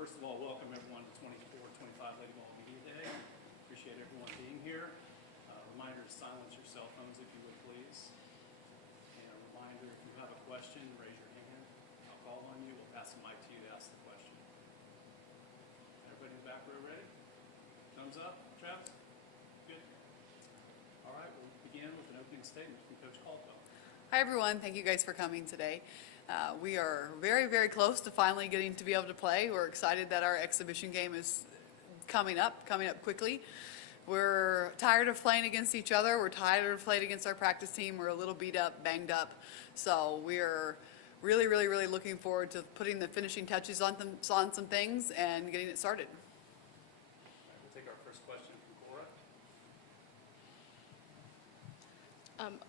First of all, welcome everyone to 24-25 Lady Vols Media Day. Appreciate everyone being here. Reminder to silence your cell phones if you would please. And a reminder, if you have a question, raise your hand. I'll call on you. We'll pass the mic to you to ask the question. Everybody in the back row ready? Thumbs up, Travis? Good. All right, we'll begin with an opening statement from Coach Caldwell. Hi everyone, thank you guys for coming today. We are very, very close to finally getting to be able to play. We're excited that our exhibition game is coming up quickly. We're tired of playing against each other. We're tired of playing against our practice team. We're a little beat up, banged up. So we're really, really, really looking forward to putting the finishing touches on some things and getting it started. We'll take our first question from Cora.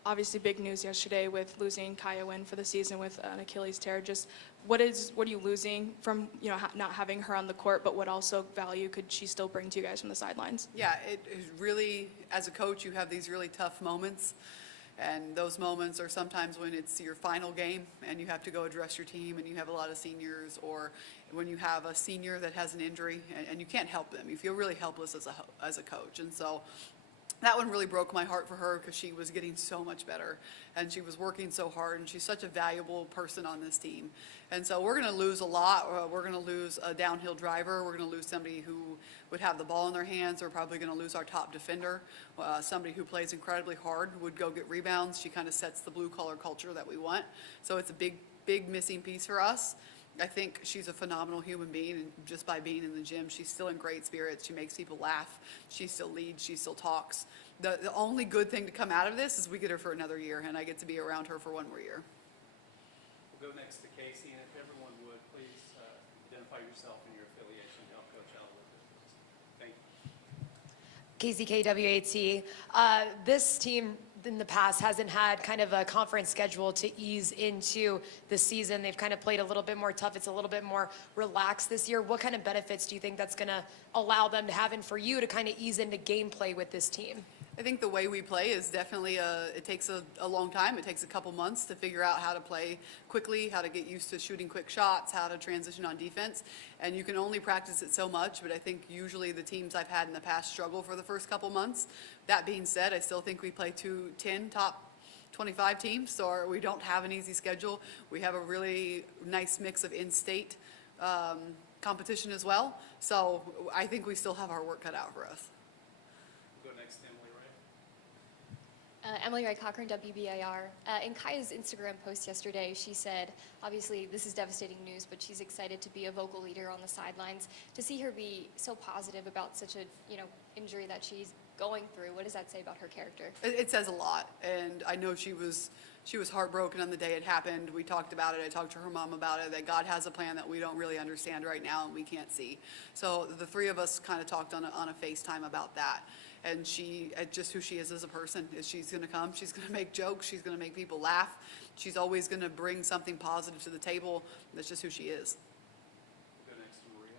Obviously, big news yesterday with losing Caldwell for the season with an Achilles tear. Just what are you losing from not having her on the court, but what also value could she still bring to you guys from the sidelines? Yeah, it is really, as a coach, you have these really tough moments. And those moments are sometimes when it's your final game and you have to go address your team and you have a lot of seniors, or when you have a senior that has an injury and you can't help them. You feel really helpless as a coach. And so that one really broke my heart for her because she was getting so much better and she was working so hard and she's such a valuable person on this team. And so we're going to lose a lot. We're going to lose a downhill driver. We're going to lose somebody who would have the ball in their hands. We're probably going to lose our top defender, somebody who plays incredibly hard, would go get rebounds. She kind of sets the blue-collar culture that we want. So it's a big, big missing piece for us. I think she's a phenomenal human being, and just by being in the gym, she's still in great spirits. She makes people laugh. She still leads. She still talks. The only good thing to come out of this is we get her for another year, and I get to be around her for one more year. We'll go next to Casey, and if everyone would, please identify yourself and your affiliation to help Coach out with it. Thank you. Casey, KWAT. This team in the past hasn't had kind of a conference schedule to ease into the season. They've kind of played a little bit more tough. It's a little bit more relaxed this year. What kind of benefits do you think that's going to allow them to have, and for you to kind of ease into gameplay with this team? I think the way we play is definitely, it takes a long time. It takes a couple months to figure out how to play quickly, how to get used to shooting quick shots, how to transition on defense. And you can only practice it so much, but I think usually the teams I've had in the past struggle for the first couple months. That being said, I still think we play 10 top 25 teams, so we don't have an easy schedule. We have a really nice mix of in-state competition as well. So I think we still have our work cut out for us. We'll go next to Emily Ray. Emily Wright Cochran, WBIR. In Kaya's Instagram post yesterday, she said, obviously this is devastating news, but she's excited to be a vocal leader on the sidelines. To see her be so positive about such a injury that she's going through, what does that say about her character? It says a lot, and I know she was heartbroken on the day it happened. We talked about it. I talked to her mom about it, that God has a plan that we don't really understand right now and we can't see. So the three of us kind of talked on a FaceTime about that. And just who she is as a person, is she's going to come, she's going to make jokes, she's going to make people laugh. She's always going to bring something positive to the table. That's just who she is. We'll go next to Maria.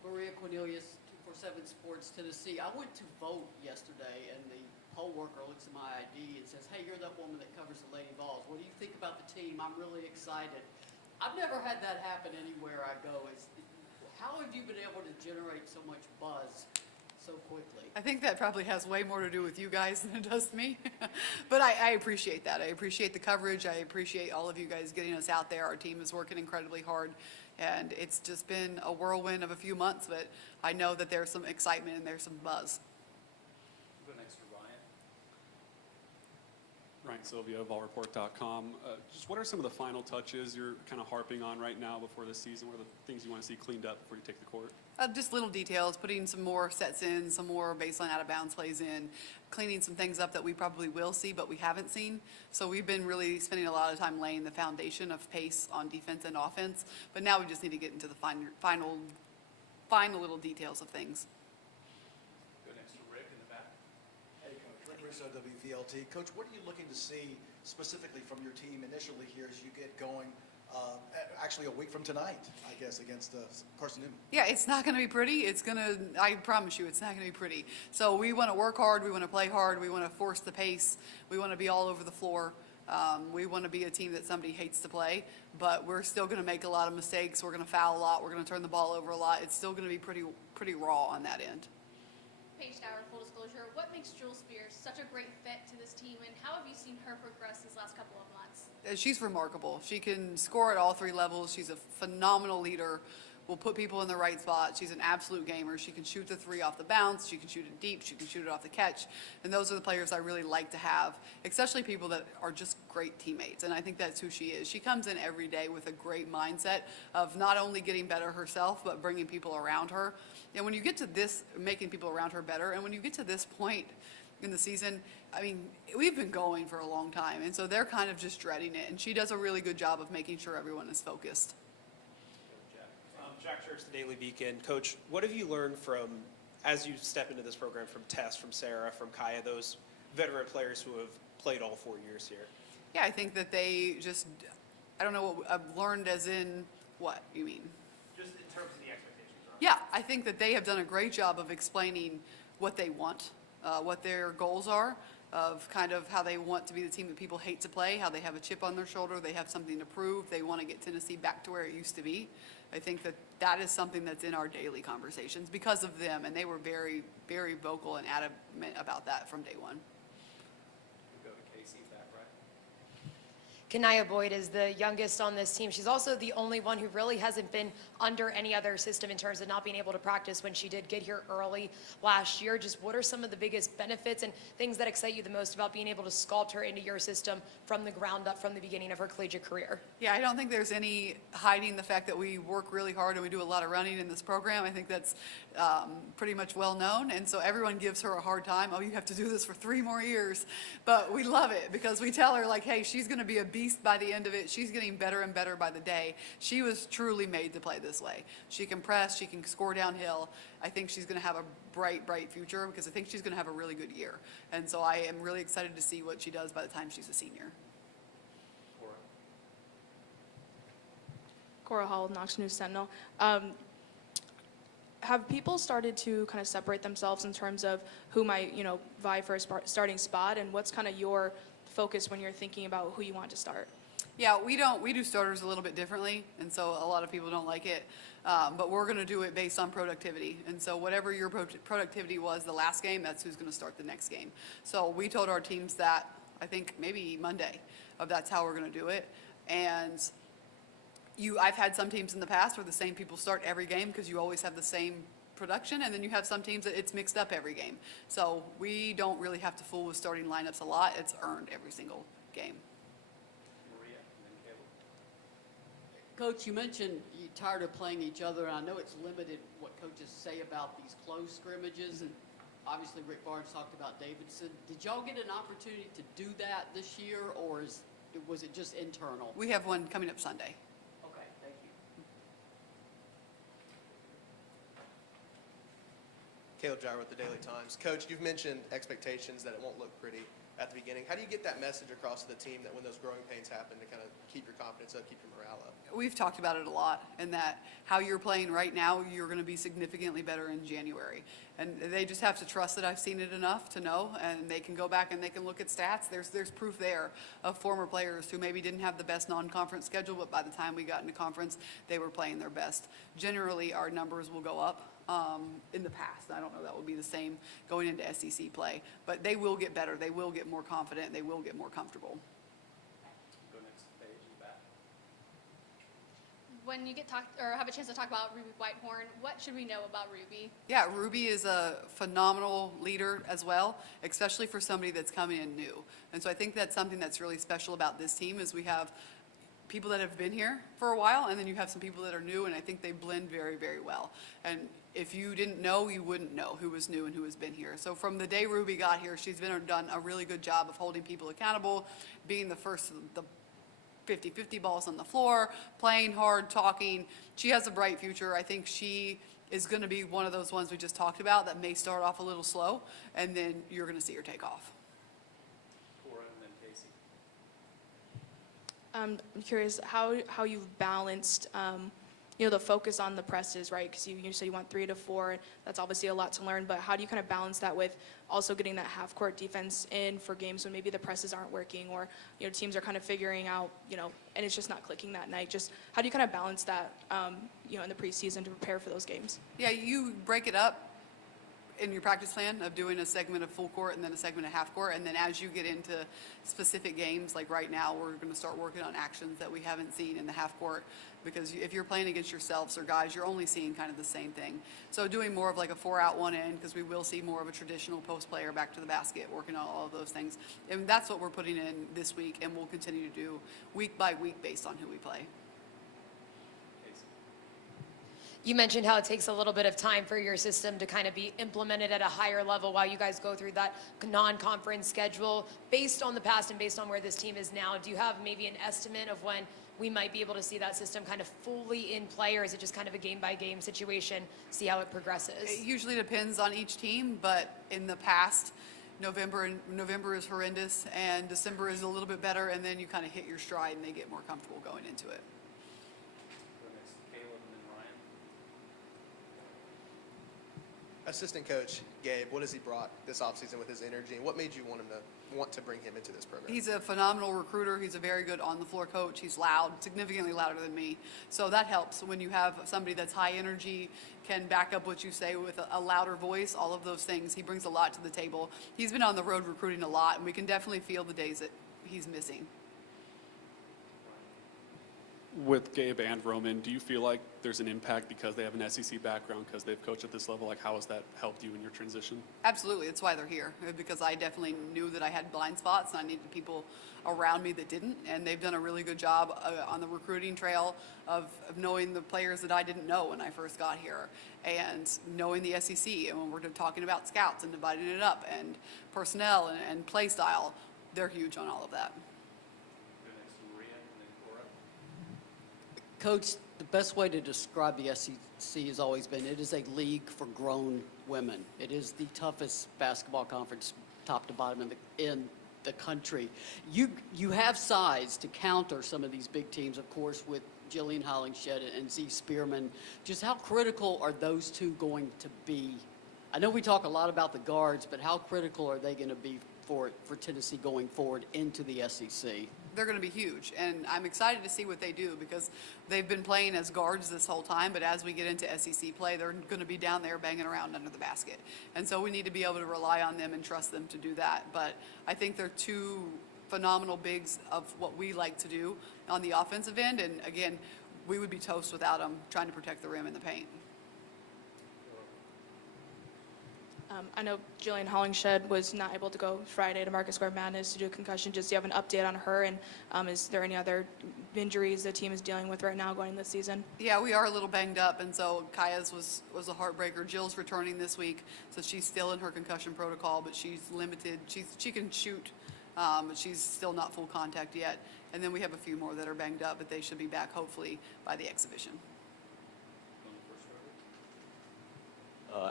Maria Cornelius, 247 Sports, Tennessee. I went to vote yesterday, and the poll worker looks at my ID and says, "Hey, you're that woman that covers the Lady Vols. What do you think about the team? I'm really excited." I've never had that happen anywhere I go. How have you been able to generate so much buzz so quickly? I think that probably has way more to do with you guys than it does me. But I appreciate that. I appreciate the coverage. I appreciate all of you guys getting us out there. Our team is working incredibly hard. And it's just been a whirlwind of a few months, but I know that there's some excitement and there's some buzz. We'll go next to Ryan. Ryan Silvio, VolReport.com. Just what are some of the final touches you're kind of harping on right now before the season? What are the things you want to see cleaned up before you take the court? Just little details, putting some more sets in, some more baseline out of bounds plays in, cleaning some things up that we probably will see but we haven't seen. So we've been really spending a lot of time laying the foundation of pace on defense and offense, but now we just need to get into the final little details of things. Go next to Rick in the back. Hey, Coach. Rick Russo, WVLT. Coach, what are you looking to see specifically from your team initially here as you get going? Actually, a week from tonight, I guess, against Carson Newman. Yeah, it's not going to be pretty. I promise you, it's not going to be pretty. So we want to work hard. We want to play hard. We want to force the pace. We want to be all over the floor. We want to be a team that somebody hates to play, but we're still going to make a lot of mistakes. We're going to foul a lot. We're going to turn the ball over a lot. It's still going to be pretty raw on that end. Paige Dowd, full disclosure, what makes Jules Spears such a great fit to this team, and how have you seen her progress these last couple of months? She's remarkable. She can score at all three levels. She's a phenomenal leader. Will put people in the right spot. She's an absolute gamer. She can shoot the three off the bounce. She can shoot it deep. She can shoot it off the catch. And those are the players I really like to have, especially people that are just great teammates. And I think that's who she is. She comes in every day with a great mindset of not only getting better herself, but bringing people around her. And when you get to this, making people around her better, and when you get to this point in the season, I mean, we've been going for a long time. And so they're kind of just dreading it. And she does a really good job of making sure everyone is focused. Jack Church, the Daily Beacon. Coach, what have you learned from, as you step into this program, from Tess, from Sarah, from Kaya, those veteran players who have played all 4 years here? Yeah, I think that they just, I don't know what I've learned as in, what you mean? Just in terms of the expectations. Yeah, I think that they have done a great job of explaining what they want, what their goals are, of kind of how they want to be the team that people hate to play, how they have a chip on their shoulder, they have something to prove, they want to get Tennessee back to where it used to be. I think that that is something that's in our daily conversations because of them, and they were very, very vocal and adamant about that from day one. We'll go to Casey, is that right? Kanaya Boyd is the youngest on this team. She's also the only one who really hasn't been under any other system in terms of not being able to practice when she did get here early last year. Just what are some of the biggest benefits and things that excite you the most about being able to sculpt her into your system from the ground up from the beginning of her collegiate career? Yeah, I don't think there's any hiding the fact that we work really hard and we do a lot of running in this program. I think that's pretty much well known, and so everyone gives her a hard time. Oh, you have to do this for 3 more years, but we love it because we tell her like, hey, she's going to be a beast by the end of it. She's getting better and better by the day. She was truly made to play this way. She can press, she can score downhill. I think she's going to have a bright future because I think she's going to have a really good year, and so I am really excited to see what she does by the time she's a senior. Cora Hall, Knox News Sentinel. Have people started to kind of separate themselves in terms of who might, vie for a starting spot, and what's kind of your focus when you're thinking about who you want to start? Yeah, we do starters a little bit differently, and so a lot of people don't like it, but we're going to do it based on productivity. And so whatever your productivity was the last game, that's who's going to start the next game. So we told our teams that, I think maybe Monday, that's how we're going to do it. And I've had some teams in the past where the same people start every game because you always have the same production, and then you have some teams that it's mixed up every game. So we don't really have to fool with starting lineups a lot. It's earned every single game. Maria, and then Caleb. Coach, you mentioned you're tired of playing each other, and I know it's limited what coaches say about these close scrimmages, and obviously Rick Barnes talked about Davidson. Did y'all get an opportunity to do that this year, or was it just internal? We have one coming up Sunday. Okay, thank you. Caleb Gyro with the Daily Times. Coach, you've mentioned expectations that it won't look pretty at the beginning. How do you get that message across to the team that when those growing pains happen to kind of keep your confidence up, keep your morale up? We've talked about it a lot, and that how you're playing right now, you're going to be significantly better in January. And they just have to trust that I've seen it enough to know, and they can go back and they can look at stats. There's proof there of former players who maybe didn't have the best non-conference schedule, but by the time we got into conference, they were playing their best. Generally, our numbers will go up. In the past, I don't know that will be the same going into SEC play, but they will get better. They will get more confident. They will get more comfortable. Go next page in the back. When you have a chance to talk about Ruby Whitehorn, what should we know about Ruby? Yeah, Ruby is a phenomenal leader as well, especially for somebody that's coming in new. And so I think that's something that's really special about this team is we have people that have been here for a while, and then you have some people that are new, and I think they blend very, very well. And if you didn't know, you wouldn't know who was new and who has been here. So from the day Ruby got here, she's done a really good job of holding people accountable, being the first, the 50-50 balls on the floor, playing hard, talking. She has a bright future. I think she is going to be one of those ones we just talked about that may start off a little slow, and then you're going to see her take off. Cora, and then Casey. I'm curious how you've balanced the focus on the presses, right? Because you said you want 3 to 4, and that's obviously a lot to learn, but how do you kind of balance that with also getting that half-court defense in for games when maybe the presses aren't working, or, teams are kind of figuring out, and it's just not clicking that night? Just how do you kind of balance that, in the preseason to prepare for those games? Yeah, you break it up in your practice plan of doing a segment of full court and then a segment of half court. And then as you get into specific games, like right now, we're going to start working on actions that we haven't seen in the half court. Because if you're playing against yourselves or guys, you're only seeing kind of the same thing. So doing more of like a 4-out, 1-in, because we will see more of a traditional post player back to the basket, working on all of those things. And that's what we're putting in this week, and we'll continue to do week by week based on who we play. You mentioned how it takes a little bit of time for your system to kind of be implemented at a higher level while you guys go through that non-conference schedule. Based on the past and based on where this team is now, do you have maybe an estimate of when we might be able to see that system kind of fully in play, or is it just kind of a game-by-game situation, see how it progresses? It usually depends on each team, but in the past, November is horrendous, and December is a little bit better, and then you kind of hit your stride and they get more comfortable going into it. Caleb and then Ryan. Assistant coach Gabe, what has he brought this offseason with his energy, and what made you want to bring him into this program? He's a phenomenal recruiter. He's a very good on-the-floor coach. He's loud, significantly louder than me. So that helps when you have somebody that's high energy, can back up what you say with a louder voice, all of those things. He brings a lot to the table. He's been on the road recruiting a lot, and we can definitely feel the days that he's missing. With Gabe and Roman, do you feel like there's an impact because they have an SEC background, because they've coached at this level? Like, how has that helped you in your transition? Absolutely. That's why they're here, because I definitely knew that I had blind spots and I needed people around me that didn't. And they've done a really good job on the recruiting trail of knowing the players that I didn't know when I first got here, and knowing the SEC. And when we're talking about scouts and dividing it up and personnel and play style, they're huge on all of that. Coach, the best way to describe the SEC has always been it is a league for grown women. It is the toughest basketball conference, top to bottom, in the country. You have size to counter some of these big teams, of course, with Jillian Hollingshed and Z Spearman. Just how critical are those two going to be? I know we talk a lot about the guards, but how critical are they going to be for Tennessee going forward into the SEC? They're going to be huge, and I'm excited to see what they do, because they've been playing as guards this whole time, but as we get into SEC play, they're going to be down there banging around under the basket. And so we need to be able to rely on them and trust them to do that. But I think they're two phenomenal bigs of what we like to do on the offensive end, and again, we would be toast without them trying to protect the rim in the paint. I know Jillian Hollingshed was not able to go Friday to Market Square Madness to do a concussion. Just do you have an update on her, and is there any other injuries the team is dealing with right now going into the season? Yeah, we are a little banged up, and so Kaya's was a heartbreaker. Jill's returning this week, so she's still in her concussion protocol, but she's limited. She can shoot, but she's still not full contact yet. And then we have a few more that are banged up, but they should be back hopefully by the exhibition.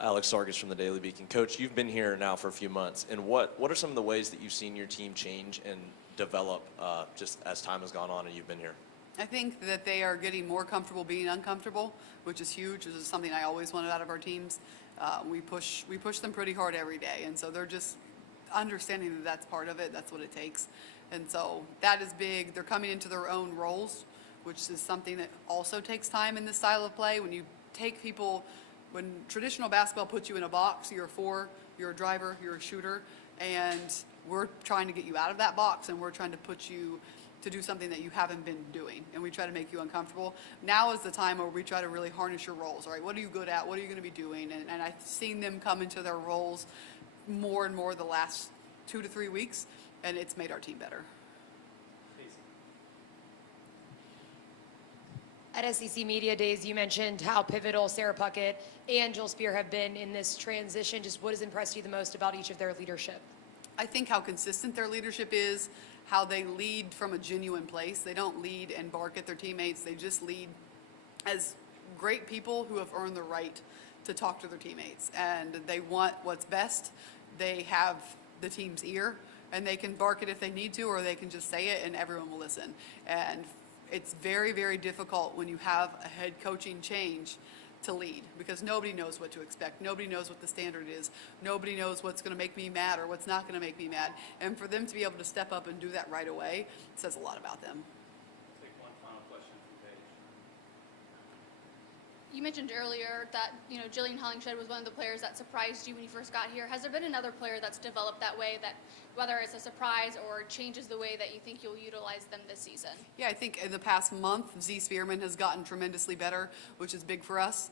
Alex Sargis from the Daily Beacon. Coach, you've been here now for a few months, and what are some of the ways that you've seen your team change and develop just as time has gone on and you've been here? I think that they are getting more comfortable being uncomfortable, which is huge. This is something I always wanted out of our teams. We push them pretty hard every day, and so they're just understanding that that's part of it. That's what it takes, and so that is big. They're coming into their own roles, which is something that also takes time in this style of play. When you take people. When traditional basketball puts you in a box, you're a 4, you're a driver, you're a shooter, and we're trying to get you out of that box, and we're trying to put you to do something that you haven't been doing, and we try to make you uncomfortable. Now is the time where we try to really harness your roles, all right? What are you good at? What are you going to be doing? And I've seen them come into their roles more and more the last 2 to 3 weeks, and it's made our team better. At SEC Media Days, you mentioned how pivotal Sarah Puckett and Jill Spear have been in this transition. Just what has impressed you the most about each of their leadership? I think how consistent their leadership is, how they lead from a genuine place. They don't lead and bark at their teammates. They just lead as great people who have earned the right to talk to their teammates. And they want what's best. They have the team's ear, and they can bark it if they need to, or they can just say it and everyone will listen. And it's very, very difficult when you have a head coaching change to lead, because nobody knows what to expect. Nobody knows what the standard is. Nobody knows what's going to make me mad or what's not going to make me mad. And for them to be able to step up and do that right away says a lot about them. Take one final question from Paige. You mentioned earlier that, Jillian Hollingshed was one of the players that surprised you when you first got here. Has there been another player that's developed that way, that whether it's a surprise or changes the way that you think you'll utilize them this season? Yeah, I think in the past month, Z Spearman has gotten tremendously better, which is big for us.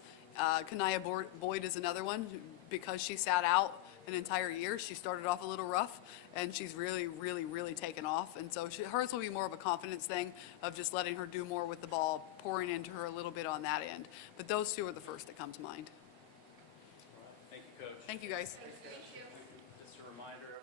Kanaya Boyd is another one, because she sat out an entire year. She started off a little rough, and she's really, really, really taken off. And so hers will be more of a confidence thing of just letting her do more with the ball, pouring into her a little bit on that end. But those two are the first that come to mind. All right. Thank you, Coach. Thank you, guys. Just a reminder,